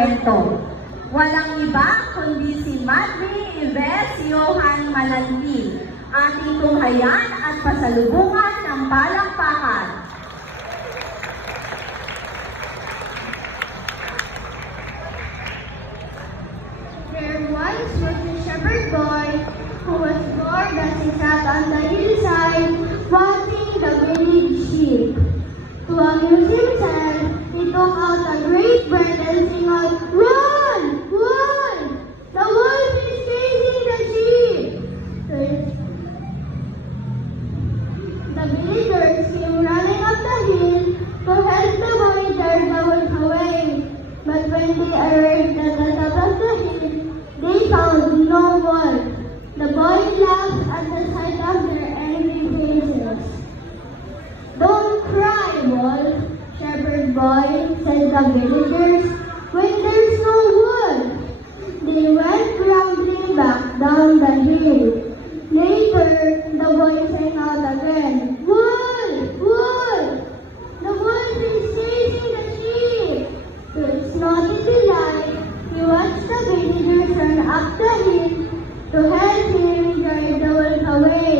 kwento. Walang iba kundi si Madre Yves Johan Manantil, ating tunghayan at pasalubungan ng palakpakan. There once was a shepherd boy who was bored as he sat on the hillside watching the village sheep. To amuse himself, he took out a great bird and sang out, "Run! Run! The wolf is chasing the sheep!" The villagers came running up the hill to help the boy drive the wolf away. But when they arrived at the top of the hill, they found no wolf. The boy laughed at the sight of their angry faces. "Don't cry, wolf, shepherd boy," said the villagers, "when there's no wolf." They went grumbling back down the hill. Later, the boy sang out again, "Wolf! Wolf! The wolf is chasing the sheep!" To his naughty delight, he watched the villagers run up the hill to help him drive the wolf away.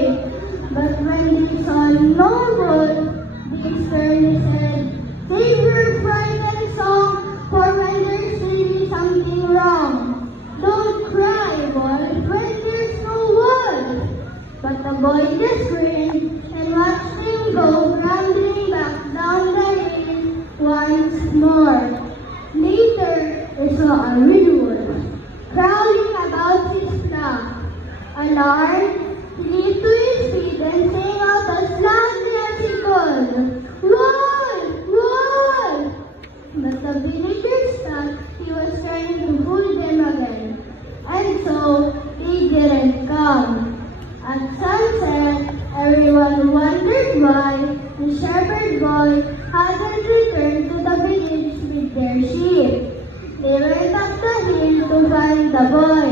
But when they saw no wolf, they sternly said, "Save your frightened song for when there's really something wrong. Don't cry, wolf, when there's no wolf." But the boy just grinned and watched him go rambling back down the hill once more. Later, they saw a real wolf prowling about his flock. Alarmed, he leaped to his feet and sang out as loudly as he could, "Wolf! Wolf!" But the villagers thought he was trying to fool them again, and so they didn't come. At sunset, everyone wondered why the shepherd boy hadn't returned to the village with their sheep. They went up the hill to find the boy.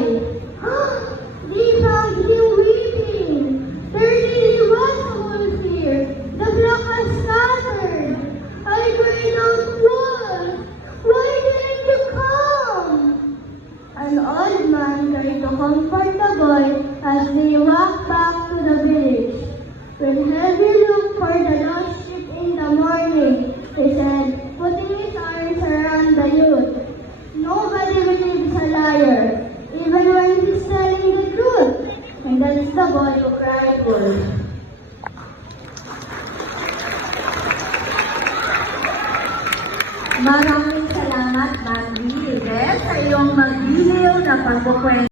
They found him weeping. There really was a wolf here. The flock was scattered. I cried out, "Wolf, why didn't you come?" An old man tried to comfort the boy as they walked back to the village. When Henry looked for the lost sheep in the morning, he said, putting his arms around the youth, "Nobody believes a liar, even when he's telling the truth." And that's the boy who cried wolf. Maraming salamat, Madre Yves, sa iyong maghiliw na pagkukwento.